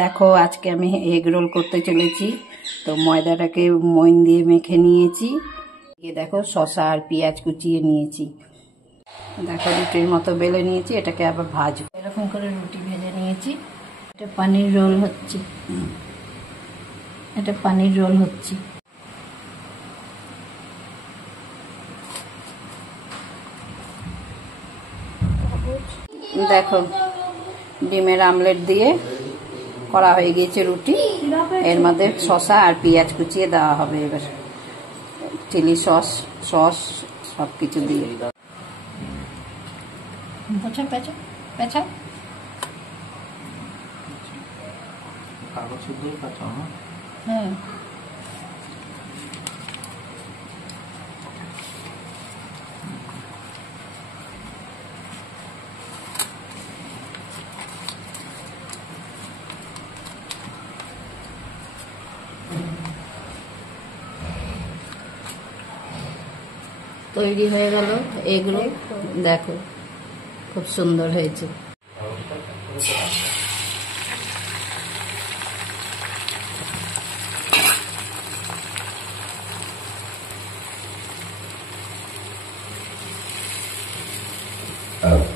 দেখো আজকে আমি এগ রোল করতে চলেছি। তো ময়দাটাকে মইন দিয়ে মেখে নিয়েছি। দেখো শসা আর পেঁয়াজ কুচিয়ে নিয়েছি। দেখো রুটির মতো বেলে নিয়েছি, এটাকে আবার ভাজবো। এরকম করে রুটি ভেজে নিয়েছি। এটা পানির রোল হচ্ছে, এটা পানির রোল হচ্ছে। দেখো ডিমের আমলেট দিয়ে করা হয়ে গিয়েছে রুটি। এর মধ্যে শসা আর পেঁয়াজ কুচিয়ে দেওয়া হবে। এবার চিলি সস সব কিছু দিয়ে হ্যাঁ তৈরি হয়ে গেল এগুলো। দেখো খুব সুন্দর হয়েছে। Oh.